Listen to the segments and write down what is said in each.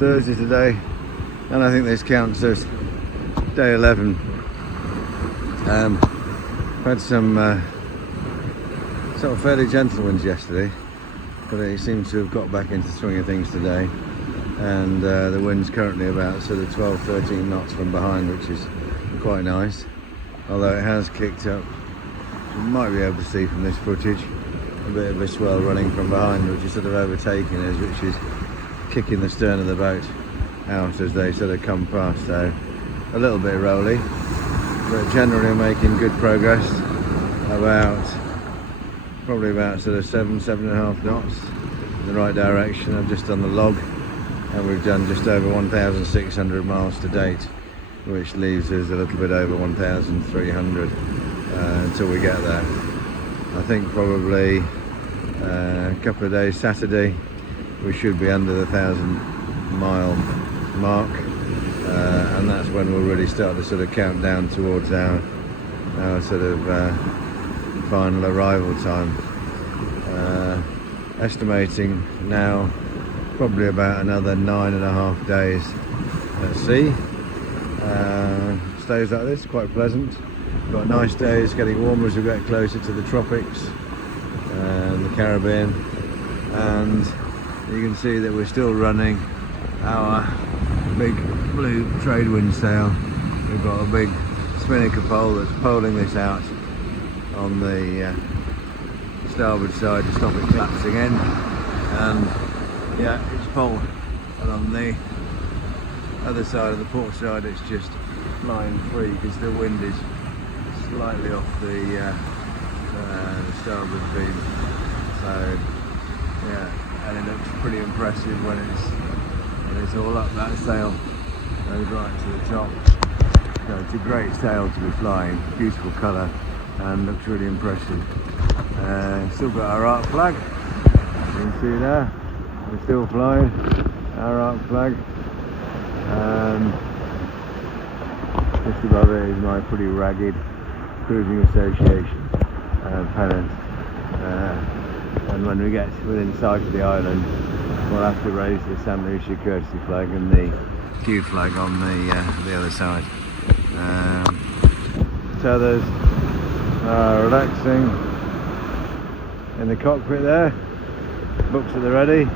Thursday today, and I think this counts as day 11. Had some sort of fairly gentle winds yesterday, but it seems to have got back into the swing of things today, and the wind's currently about sort of 12-13 knots from behind, which is quite nice, although it has kicked up. You might be able to see from this footage a bit of a swell running from behind, which is sort of overtaking us, which is kicking the stern of the boat out as they sort of come past. So a little bit rolly, but generally making good progress. Probably about sort of 7.5 knots in the right direction. I've just done the log, and we've done just over 1,600 miles to date, which leaves us a little bit over 1,300 until we get there. I think probably a couple of days, Saturday, we should be under the 1,000-mile mark, and that's when we'll really start to sort of count down towards our sort of final arrival time. Estimating now probably about another 9.5 days at sea. Stays like this, quite pleasant. Got nice days, getting warmer as we get closer to the tropics and the Caribbean, and you can see that we're still running our big blue trade wind sail. We've got a big spinnaker pole that's poling this out on the starboard side to stop it collapsing in, and yeah, it's pole, and on the other side of the port side it's just flying free because the wind is slightly off the starboard beam. So yeah, and it looks pretty impressive when it's all up. That sail goes right to the top. So it's a great sail to be flying, beautiful colour, and looks really impressive. Still got our arc flag, you can see there, we're still flying our arc flag, and just above it is my pretty ragged Cruising Association pennant, and when we get within sight of the island we'll have to raise the St Lucia courtesy flag and the Q flag on the other side. Tethers are relaxing in the cockpit there, books at the ready,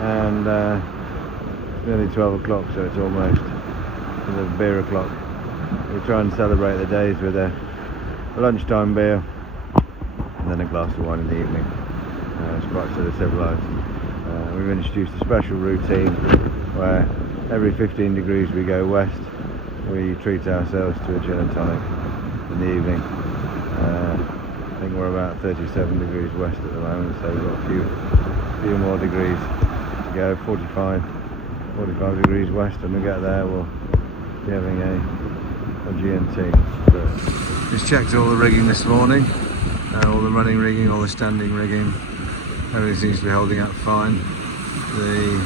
and it's nearly 12 o'clock, so it's almost the beer o'clock. We try and celebrate the days with a lunchtime beer and then a glass of wine in the evening. It's quite sort of civilised. We've introduced a special routine where every 15 degrees we go west, we treat ourselves to a gin and tonic in the evening. I think we're about 37 degrees west at the moment, so we've got a few more degrees to go. 45 degrees west, and we get there, we'll be having a G&T. Just checked all the rigging this morning, all the running rigging, all the standing rigging. Everything seems to be holding up fine. The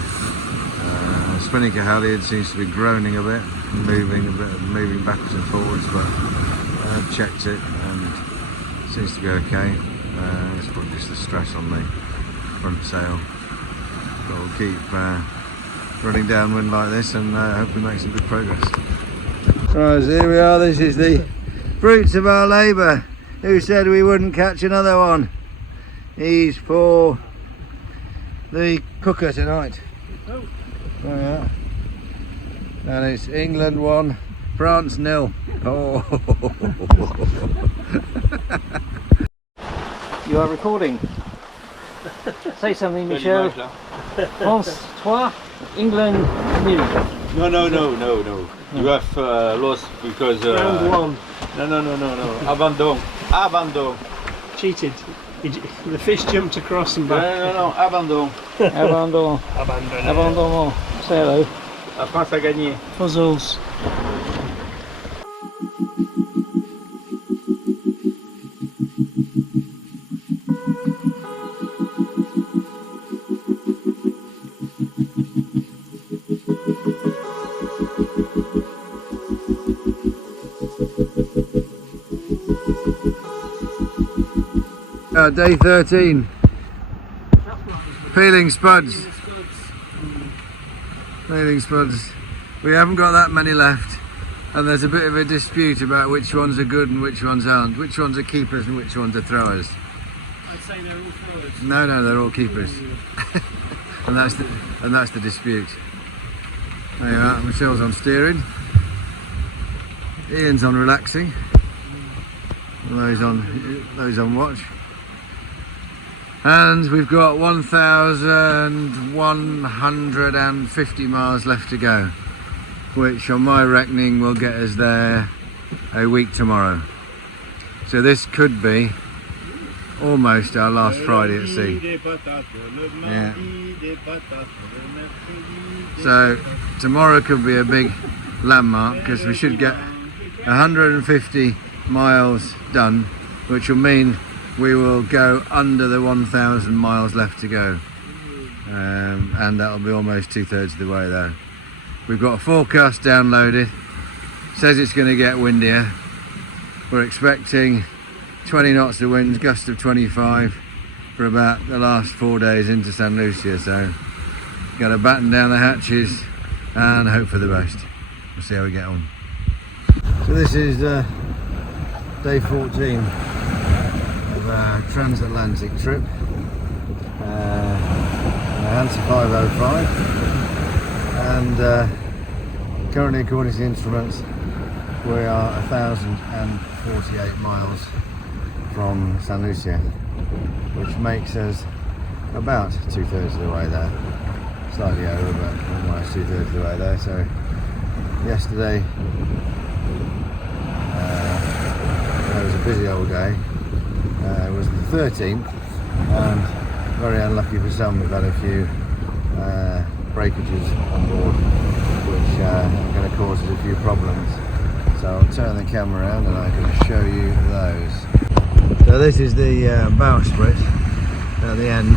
spinnaker halyard seems to be groaning a bit, moving backwards and forwards, but I've checked it and it seems to be okay. It's probably just the stress on the front sail. But we'll keep running downwind like this and hopefully make some good progress. Right, so here we are. This is the fruits of our labour. Who said we wouldn't catch another one? He's for the cooker tonight. Oh yeah. And it's England 1, France 0. Oh. You are recording. Say something, Michel. France 3, England 0. No. You have lost because... Round 1. No. Abandon. Cheated. The fish jumped across and back. No. Abandon. Abandonnement. Say hello. La France a gagné. Puzzles. Day 13. Peeling spuds. Leading spuds. We haven't got that many left, and there's a bit of a dispute about which ones are good and which ones aren't. Which ones are keepers and which ones are throwers. I'd say they're all throwers. No, they're all keepers. and that's the dispute. There you are. Michelle's on steering. Ian's on relaxing. Those on watch. And we've got 1,150 miles left to go, which on my reckoning will get us there a week tomorrow. So this could be almost our last Friday at sea. Yeah. So tomorrow could be a big landmark, because we should get 150 miles done, which will mean we will go under the 1,000 miles left to go, and that'll be almost 2/3 of the way there. We've got a forecast downloaded, says it's going to get windier. We're expecting 20 knots of winds, gust of 25 for about the last 4 days into St Lucia, so got to batten down the hatches and hope for the best. We'll see how we get on. So this is day 14 of our transatlantic trip, Hanse 505, and currently, according to the instruments, we are 1,048 miles from St Lucia, which makes us about 2/3 of the way there, slightly over, but almost 2/3 of the way there. So yesterday it was a busy old day. It was the 13th, and very unlucky for some, we've had a few breakages on board, which are going to cause us a few problems. So I'll turn the camera around and I can show you those. So this is the bowsprit at the end,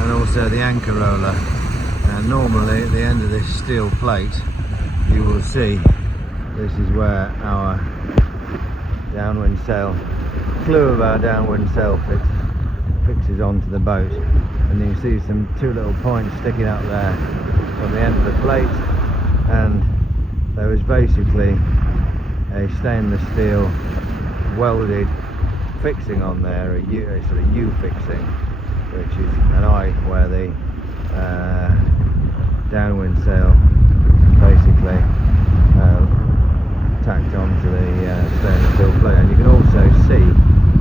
and also the anchor roller. And normally at the end of this steel plate, you will see this is where our downwind sail, clue of our downwind sail fixes onto the boat, and you see two little points sticking out there from the end of the plate, and there was basically a stainless steel welded fixing on there, a sort of U fixing, which is an eye where the downwind sail basically tacked onto the stainless steel plate. And you can also see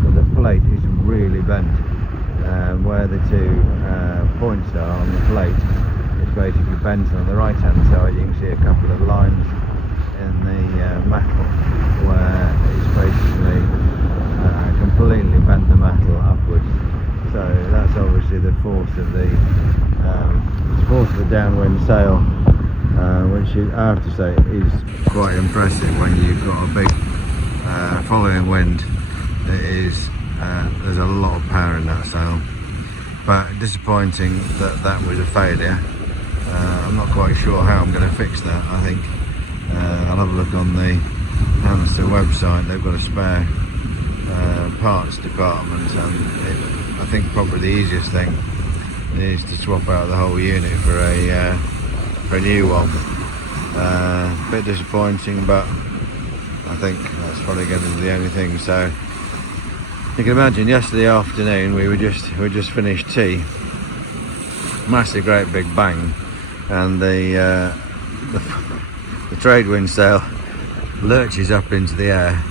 that the plate is really bent, where the two points are on the plate is basically bent. And on the right hand side you can see a couple of lines in the metal where it's basically completely bent the metal upwards. So that's obviously the force of the downwind sail, which I have to say is quite impressive when you've got a big following wind. It is there's a lot of power in that sail, but disappointing that was a failure. I'm not quite sure how I'm going to fix that. I think I'll have a look on the Hanse website. They've got a spare parts department, and I think probably the easiest thing is to swap out the whole unit for a new one. A bit disappointing, but I think that's probably going to be the only thing. So you can imagine, yesterday afternoon we just finished tea, massive great big bang, and the trade wind sail lurches up into the air,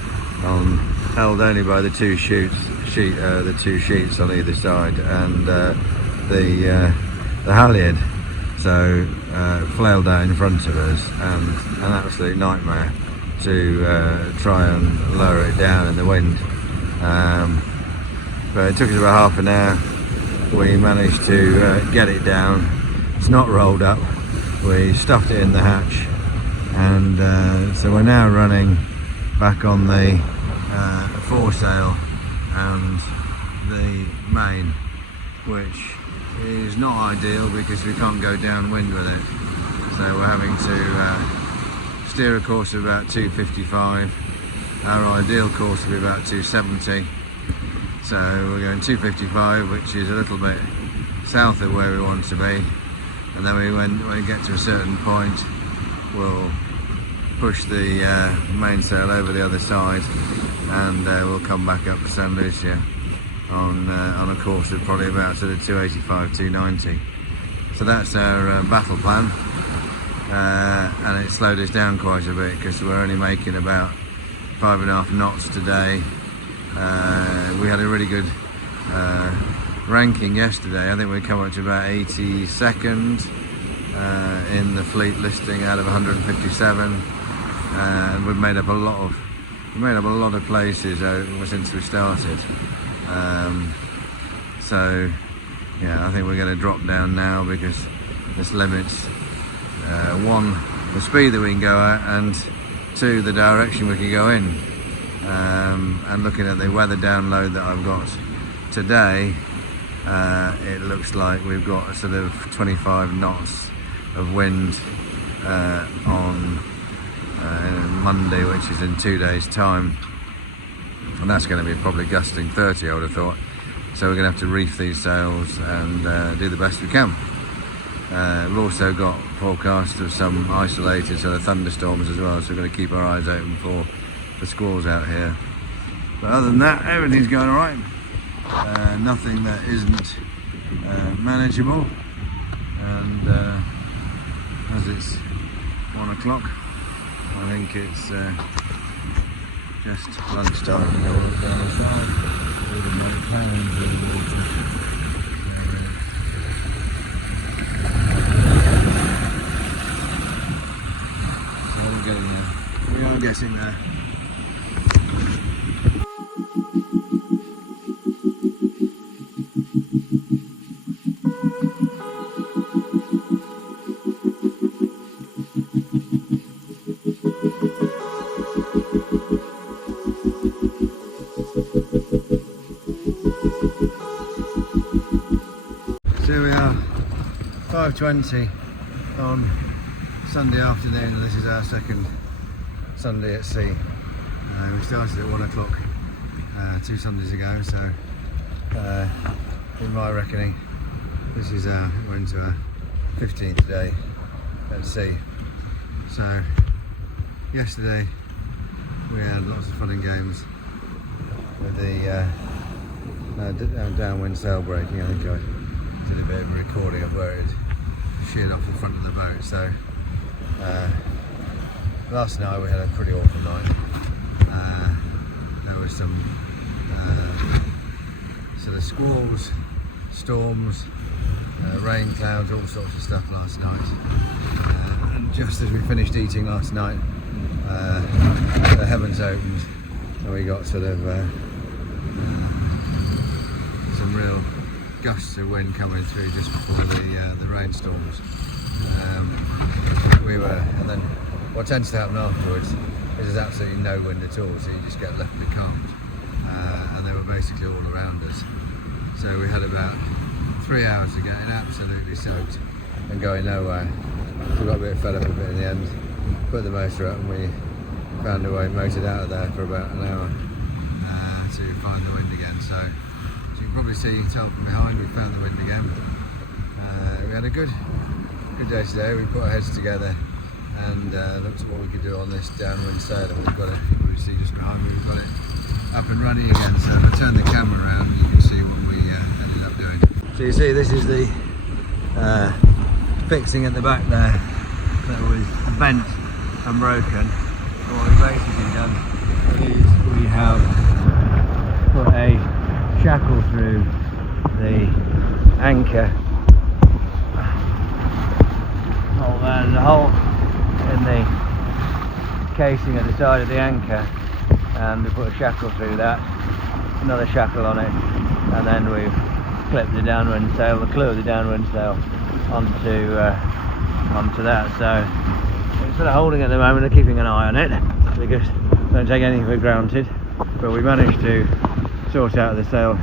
held only by the two sheets on either side, and the halyard, so flailed out in front of us, and an absolute nightmare to try and lower it down in the wind. But it took us about half an hour. We managed to get it down. It's not rolled up. We stuffed it in the hatch, and so we're now running back on the foresail and the main, which is not ideal because we can't go downwind with it. So we're having to steer a course of about 255. Our ideal course will be about 270. So we're going 255, which is a little bit south of where we want to be. and then when we get to a certain point, we'll push the mainsail over the other side, and we'll come back up to St Lucia on a course of probably about sort of 285, 290. So that's our battle plan, and it slowed us down quite a bit because we're only making about 5.5 knots today. We had a really good ranking yesterday. I think we come up to about 82nd in the fleet listing out of 157, and we've made up a lot of places since we started. So yeah, I think we're going to drop down now because this limits one, the speed that we can go at, and two, the direction we can go in. And looking at the weather download that I've got today, it looks like we've got a sort of 25 knots of wind on Monday, which is in 2 days' time, and that's going to be probably gusting 30, I would have thought. So we're going to have to reef these sails and do the best we can. We've also got forecasts of some isolated sort of thunderstorms as well, so we're going to keep our eyes open for the squalls out here. But other than that, everything's going all right. Nothing that isn't manageable, and as it's 1 o'clock, I think it's just lunchtime. We'll go up down the side, all the milk cans in the water. So we're getting there. We are getting there. So here we are, 5:20 on Sunday afternoon, and this is our second Sunday at sea. We started at 1 o'clock 2 Sundays ago, so in my reckoning this is we're into our 15th day at sea. So yesterday we had lots of fun and games with the downwind sail braking. I think I did a bit of a recording of where it sheared off the front of the boat. So last night we had a pretty awful night. There was some sort of squalls, storms, rain clouds, all sorts of stuff last night. And just as we finished eating last night, the heavens opened and we got sort of some real gusts of wind coming through just before the rainstorms. And then what tends to happen afterwards is there's absolutely no wind at all, so you just get left becalmed. And they were basically all around us. So we had about 3 hours of getting absolutely soaked and going nowhere. So we got a bit fed up a bit in the end, put the motor up, and we found a way, motored out of there for about an hour to find the wind again. So you can probably tell from behind, we found the wind again. We had a good day today. We put our heads together and looked at what we could do on this downwind sail, and we've got it, you see just behind me, we've got it up and running again. So if I turn the camera around, you can see what we ended up doing. So you see, this is the fixing at the back there that was bent and broken. And what we've basically done is we have put a shackle through the anchor. There's a hole in the casing at the side of the anchor, and we put a shackle through that, another shackle on it, and then we've clipped the downwind sail, the clue of the downwind sail onto that. So we're sort of holding it at the moment and keeping an eye on it, because we don't take anything for granted. But we managed to sort out the sail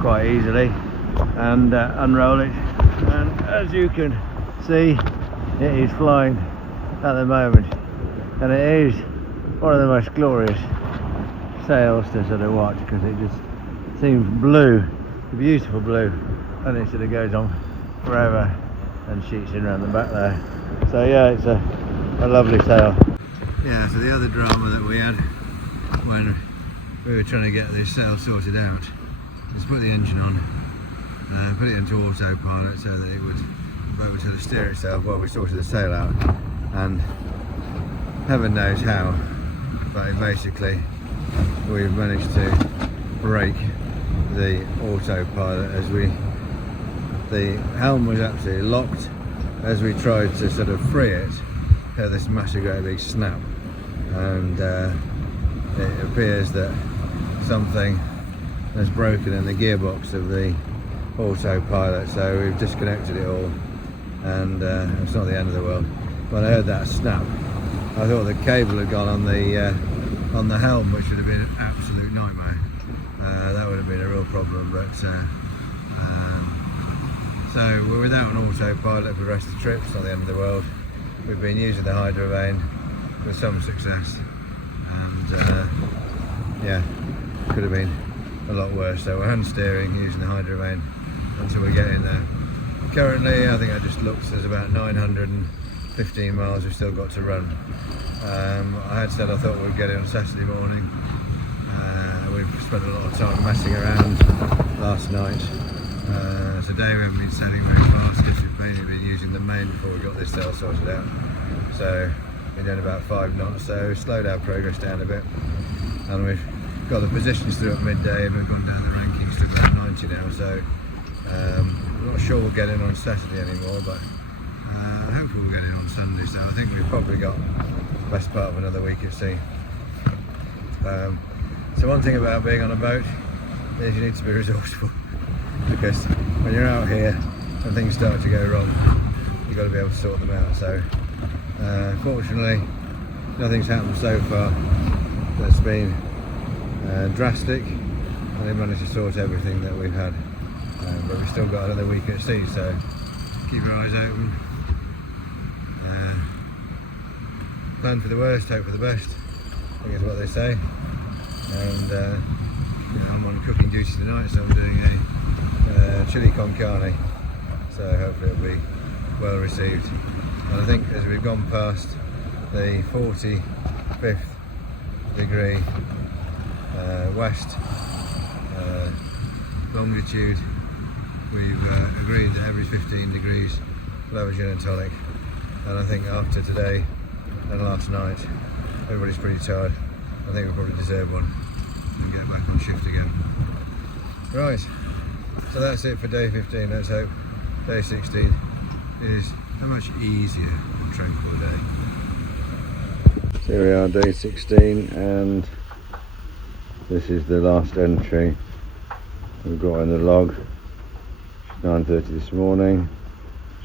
quite easily and unroll it, and as you can see, it is flying at the moment, and it is one of the most glorious sails to sort of watch, because it just seems blue, beautiful blue, and it sort of goes on forever. and sheets in around the back there. So yeah, it's a lovely sail. Yeah, so the other drama that we had when we were trying to get this sail sorted out is put the engine on, put it into autopilot so that the boat would sort of steer itself while we sorted the sail out, and heaven knows how, but basically we've managed to break the autopilot as the helm was absolutely locked. As we tried to sort of free it, had this massive great big snap, and it appears that something has broken in the gearbox of the autopilot, so we've disconnected it all, and it's not the end of the world. When I heard that snap, I thought the cable had gone on the helm, which would have been an absolute nightmare. That would have been a real problem, but so we're without an autopilot for the rest of the trip. It's not the end of the world. We've been using the hydrovane with some success, and yeah, could have been a lot worse. So we're hand steering using the hydrovane until we get in there. Currently, I think I just looked, there's about 915 miles we've still got to run. I had said I thought we'd get it on Saturday morning. We've spent a lot of time messing around last night. Today we haven't been sailing very fast because we've mainly been using the main before we got this sail sorted out. So we're doing about 5 knots, so we've slowed our progress down a bit. And we've got the positions through at midday, but we've gone down the rankings to about 90 now. So I'm not sure we'll get in on Saturday anymore, but hopefully we'll get in on Sunday. So I think we've probably got the best part of another week at sea. So one thing about being on a boat is you need to be resourceful, because when you're out here and things start to go wrong, you've got to be able to sort them out. So fortunately nothing's happened so far that's been drastic, and they managed to sort everything that we've had, but we've still got another week at sea, so keep your eyes open, plan for the worst, hope for the best, I think is what they say. And you know, I'm on cooking duty tonight, so I'm doing a chili con carne, so hopefully it'll be well received. And I think as we've gone past the 45th degree west longitude, we've agreed that every 15 degrees we'll have a gin and tonic. And I think after today and last night, everybody's pretty tired. I think we probably deserve one and get back on shift again. Right, so that's it for day 15. Let's hope day 16 is a much easier and tranquil day. Here we are, day 16, and this is the last entry we've got in the log. 9:30 this morning,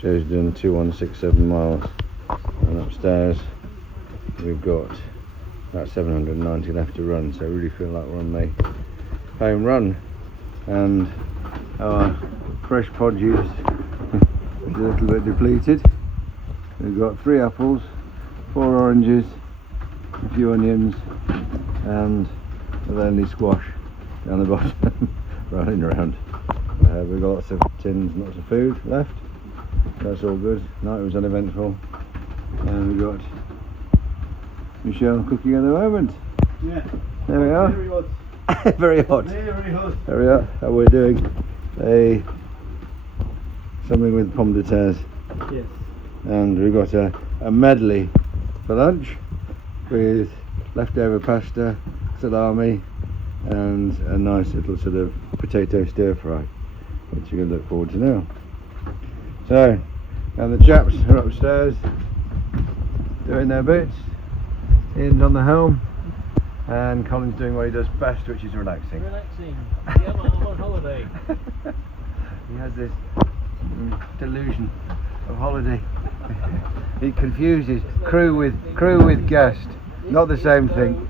shows done 2167 miles, and upstairs we've got about 790 left to run, so I really feel like we're on the home run. And our fresh produce is a little bit depleted. We've got 3 apples, 4 oranges, a few onions, and a lonely squash down the bottom rolling around. We've got lots of tins and lots of food left, that's all good. Night was uneventful, and we've got Michelle cooking at the moment. Yeah. There we are. Very hot. Very hot. Very hot. There we are. And we're doing something with pomme de terres. Yes. And we've got a medley for lunch with leftover pasta, salami, and a nice little sort of potato stir fry, which you're going to look forward to now. So, and the chaps are upstairs doing their bits. Ian's on the helm, and Colin's doing what he does best, which is relaxing. Relaxing. Yeah, I'm on holiday. He has this delusion of holiday. He confuses crew with guest. Not the same thing.